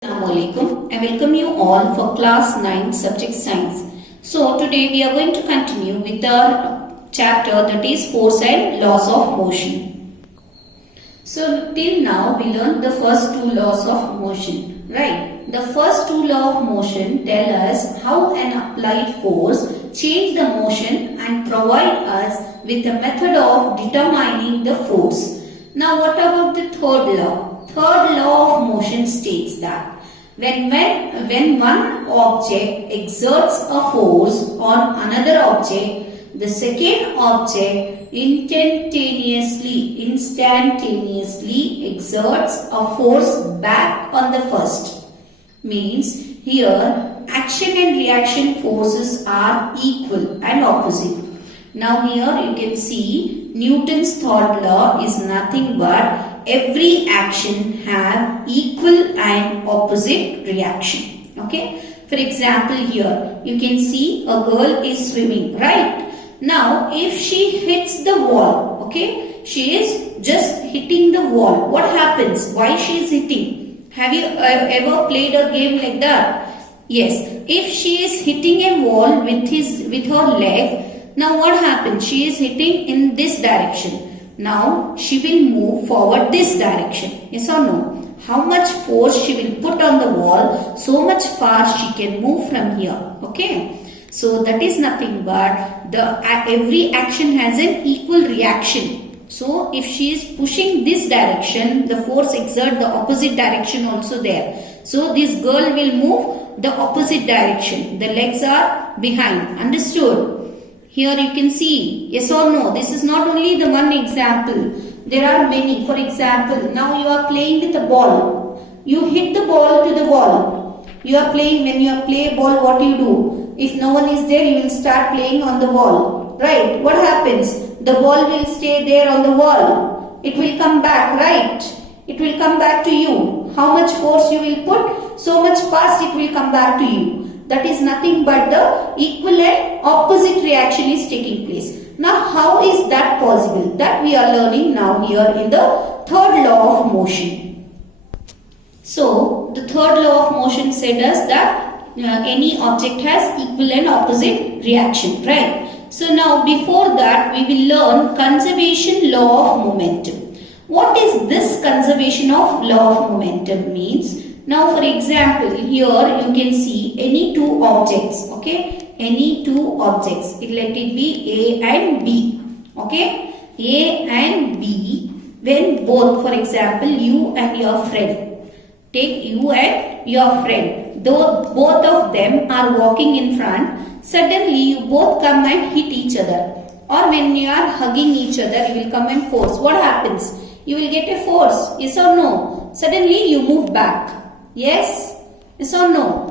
Assalamualaikum. I welcome you all for class 9 subject science. So today we are going to continue with our chapter that is force and laws of motion. So till now we learned the first two laws of motion, right? The first two laws of motion tell us how an applied force change the motion and provide us with a method of determining the force. Now what about the third law? Third law of motion states that when one object exerts a force on another object, the second object instantaneously exerts a force back on the first. Means here action and reaction forces are equal and opposite. Now here you can see Newton's third law is nothing but every action have equal and opposite reaction. Okay. For example, here you can see a girl is swimming, right? Now if she hits the wall, okay, she is just hitting the wall. What happens? Why she is hitting? Have you ever played a game like that? Yes. If she is hitting a wall with her leg, now what happens? She is hitting in this direction. Now she will move forward this direction. Yes or no? How much force she will put on the wall, so much far she can move from here. Okay. So that is nothing but every action has an equal reaction. So if she is pushing this direction, the force exert the opposite direction also there. So this girl will move the opposite direction. The legs are behind. Understood? Here you can see, yes or no, this is not only the one example. There are many. For example, now you are playing with a ball. You hit the ball to the wall. You are playing, when you play ball, what you do? If no one is there, you will start playing on the wall. Right? What happens? The ball will stay there on the wall. It will come back, right? It will come back to you. How much force you will put, so much fast it will come back to you. That is nothing but the equal and opposite reaction is taking place. Now how is that possible? That we are learning now here in the third law of motion. So the third law of motion said us that any object has equal and opposite reaction, right? So now before that we will learn conservation law of momentum. What is this conservation of law of momentum means? Now for example, here you can see any two objects, okay, any two objects, let it be A and B, okay, A and B, when both, for example, you and your friend, take you and your friend, though both of them are walking in front, suddenly you both come and hit each other, or when you are hugging each other, you will come and force. What happens? You will get a force, yes or no? Suddenly you move back. Yes? Yes or no?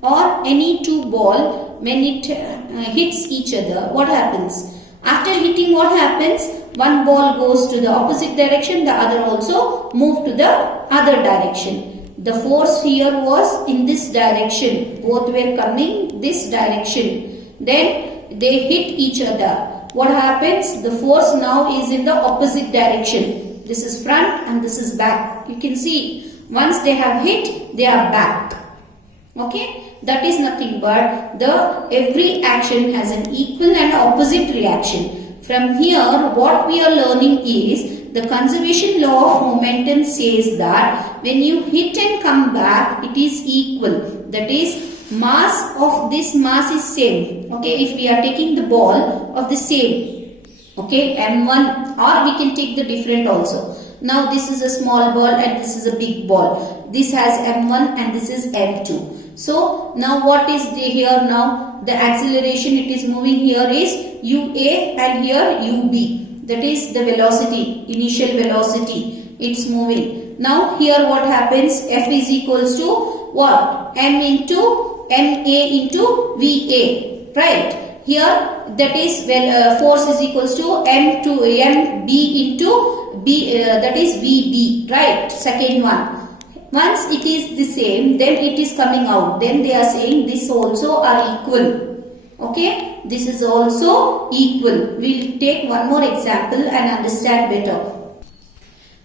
Or any two ball, when it hits each other, what happens? After hitting, what happens? One ball goes to the opposite direction, the other also move to the other direction. The force here was in this direction. Both were coming this direction. Then they hit each other. What happens? The force now is in the opposite direction. This is front and this is back. You can see. Once they have hit, they are back. Okay, that is nothing but every action has an equal and opposite reaction. From here, what we are learning is the conservation law of momentum says that when you hit and come back, it is equal. That is, mass of this mass is same. Okay, if we are taking the ball of the same, okay, M1, or we can take the different also. Now this is a small ball and this is a big ball. This has M1 and this is M2. So now what is here now? The acceleration it is moving here is UA and here UB. That is the velocity, initial velocity. It's moving. Now here what happens? F is equals to what? M into MA into VA. Right? Here that is force is equals to M to MB into B, that is VB, right? Second one. Once it is the same, then it is coming out. Then they are saying this also are equal. Okay? This is also equal. We will take one more example and understand better.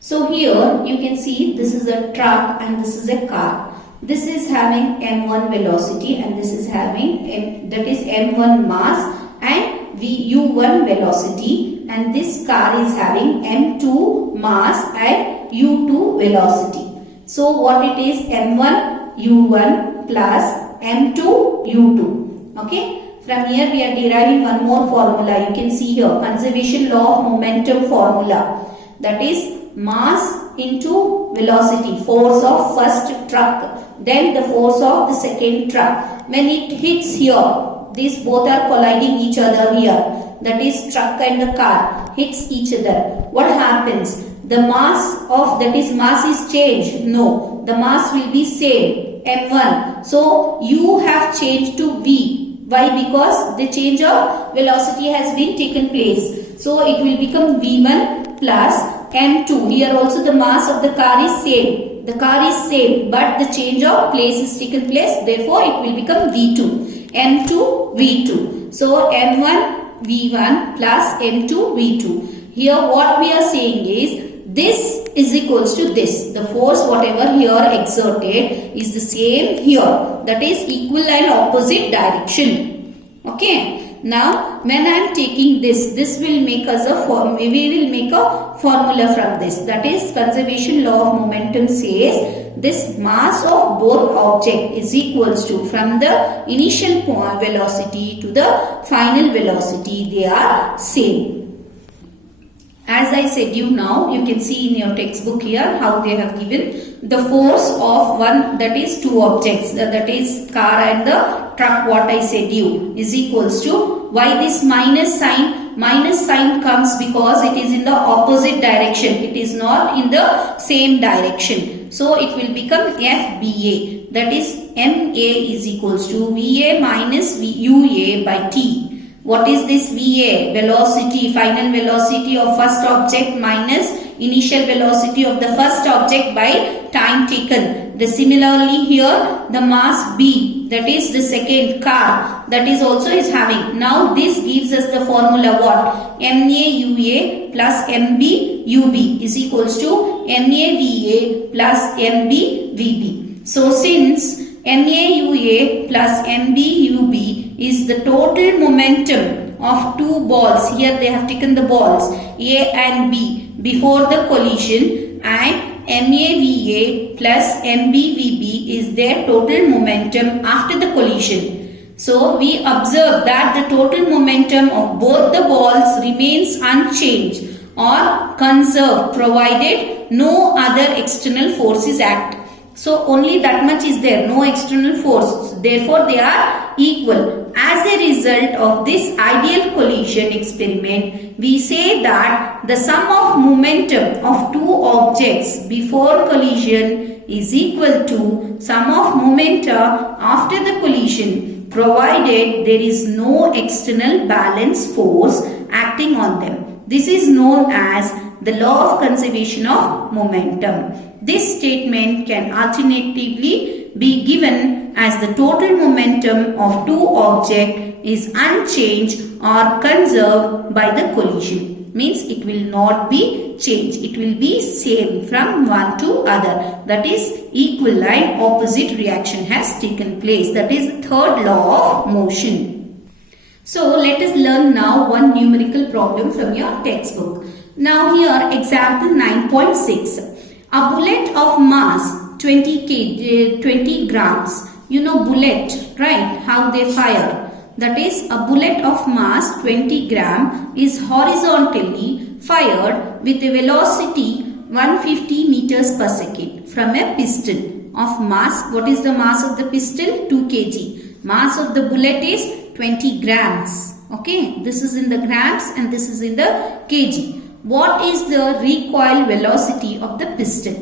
So here you can see this is a truck and this is a car. This is having m1 velocity and this is having that is m1 mass and u1 velocity, and this car is having m2 mass and u2 velocity. So what it is, m1 u1 plus m2 u2. Okay. From here we are deriving one more formula. You can see here, conservation law of momentum formula. That is mass into velocity, force of first truck, then the force of the second truck. When it hits here, these both are colliding each other here. That is truck and the car hits each other. What happens? The mass of mass is changed. No, the mass will be same, m1. So you have changed to v. Why? Because the change of velocity has been taken place. So it will become v1 plus m2. Here also the mass of the car is same. The car is same, but the change of place is taken place. Therefore, it will become v2. m2 v2. So m1 v1 plus m2 v2. Here what we are saying is this is equals to this. The force whatever here exerted is the same here. That is equal and opposite direction. Okay. Now when I am taking this will make us we will make a formula from this. That is conservation law of momentum says this mass of both object is equals to, from the initial velocity to the final velocity, they are same. As I said you now, you can see in your textbook here how they have given the force of one, that is two objects, that is car and the truck, what I said you, is equals to, why this minus sign? Minus sign comes because it is in the opposite direction. It is not in the same direction. So it will become FBA, that is MA is equals to VA minus UA by T. What is this VA? Velocity, final velocity of first object minus initial velocity of the first object by time taken. Similarly here the mass B, that is the second car, that is also is having. Now this gives us the formula what? MA UA plus MB UB is equals to MA VA plus MB VB. So since MA UA plus MB UB is the total momentum of two balls. Here they have taken the balls A and B before the collision, and MAVA plus MBVB is their total momentum after the collision. So we observe that the total momentum of both the balls remains unchanged or conserved provided no other external forces act. So only that much is there, no external force. Therefore they are equal. As a result of this ideal collision experiment, we say that the sum of momentum of two objects before collision is equal to sum of momenta after the collision, provided there is no external balance force acting on them. This is known as the law of conservation of momentum. This statement can alternatively be given as the total momentum of two objects is unchanged or conserved by the collision. Means it will not be changed. It will be same from one to other. That is equal and opposite reaction has taken place. That is the third law of motion. So let us learn now one numerical problem from your textbook. Now here example 9.6. A bullet of mass 20 grams. You know bullet, right? How they fire. That is a bullet of mass 20 gram is horizontally fired with a velocity 150 meters per second from a pistol of mass. What is the mass of the pistol? 2 kg. Mass of the bullet is 20 grams. Okay, this is in the grams and this is in the kg. What is the recoil velocity of the pistol?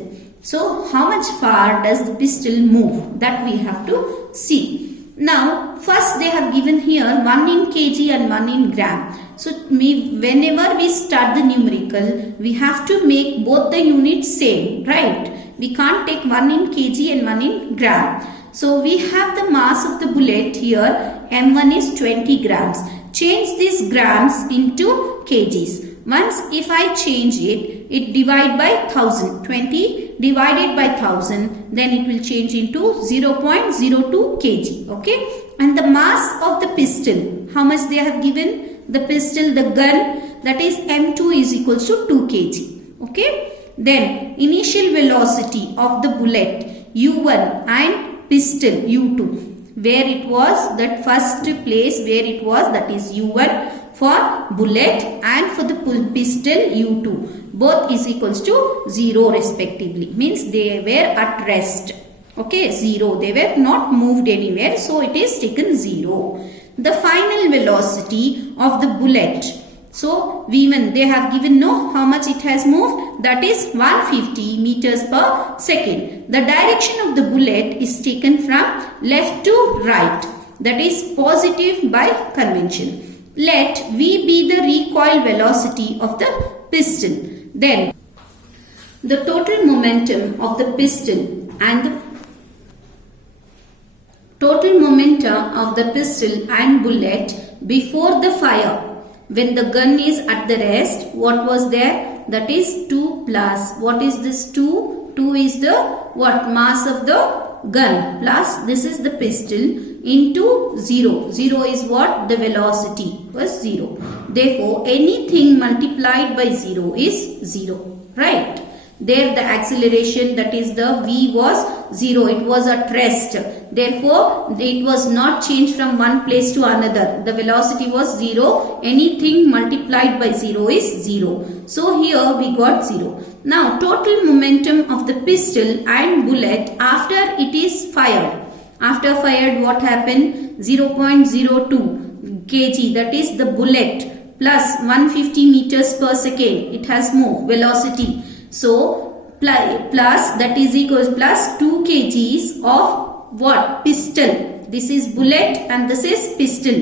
So how much far does the pistol move? That we have to see. Now first they have given here 1 in kg and 1 in gram. So whenever we start the numerical, we have to make both the units same, right? We can't take 1 in kg and 1 in gram. So we have the mass of the bullet here, M1 is 20 grams. Change these grams into kgs. Once if I change it, it divide by 1000. 20 divided by 1000, then it will change into 0.02 kg. Okay. And the mass of the pistol, how much they have given? The pistol, the gun, that is M2 is equals to 2 kg. Okay. Then initial velocity of the bullet U1 and pistol U2. Where it was, that first place where it was, that is U1 for bullet and for the pistol U2. Both is equals to 0 respectively. Means they were at rest. Okay, 0. They were not moved anywhere. So it is taken 0. The final velocity of the bullet. So V1 they have given how much it has moved, that is 150 meters per second. The direction of the bullet is taken from left to right, that is positive by convention. Let V be the recoil velocity of the pistol. Then the total momentum of the pistol and bullet before the fire. When the gun is at the rest, what was there? That is 2 plus, what is this 2? 2 is the mass of the gun, plus this is the pistol, into 0. 0 is what? The velocity was 0. Therefore, anything multiplied by 0 is 0. Right? There the acceleration, that is the V, was 0. It was at rest. Therefore, it was not changed from one place to another. The velocity was 0. Anything multiplied by 0 is 0. So here we got 0. Now total momentum of the pistol and bullet after it is fired. After fired, what happened? 0.02 kg, that is the bullet, plus 150 meters per second. It has moved velocity. So plus, that is equals plus 2 kgs of what? Pistol. This is bullet and this is pistol,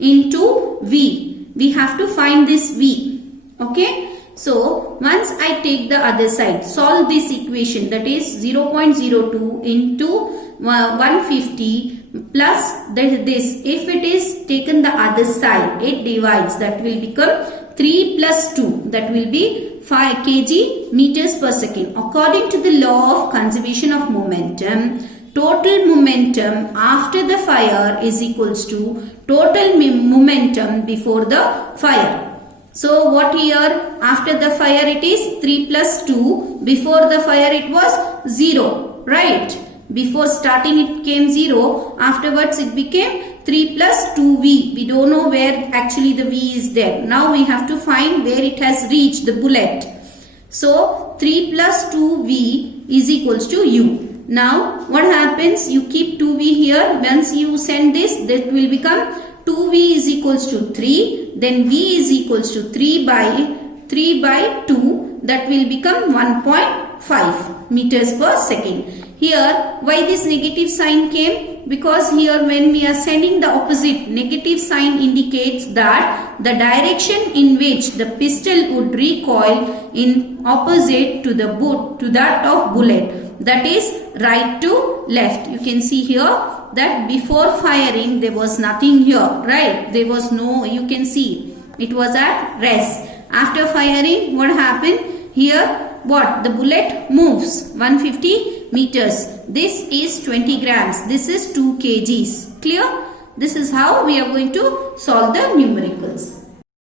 into V. We have to find this V. Okay. So once I take the other side, solve this equation, that is 0.02 into 150 plus this. If it is taken the other side, it divides. That will become 3 plus 2. That will be 5 kg meters per second. According to the law of conservation of momentum, total momentum after the fire is equals to total momentum before the fire. So what here? After the fire it is 3 plus 2. Before the fire it was 0. Right? Before starting it came 0. Afterwards it became 3 plus 2V. We don't know where actually the V is there. Now we have to find where it has reached the bullet. So 3 plus 2V is equals to U. Now what happens? You keep 2V here. Once you send this, that will become 2V is equals to 3. Then V is equals to 3 by 2. That will become 1.5 meters per second. Here, why this negative sign came? Because here when we are sending the opposite, negative sign indicates that the direction in which the pistol would recoil in opposite to that of bullet. That is right to left. You can see here that before firing there was nothing here, right? There was no, you can see it was at rest. After firing, what happened? Here what? The bullet moves 150 meters. This is 20 grams. This is 2 kgs. Clear? This is how we are going to solve the numericals.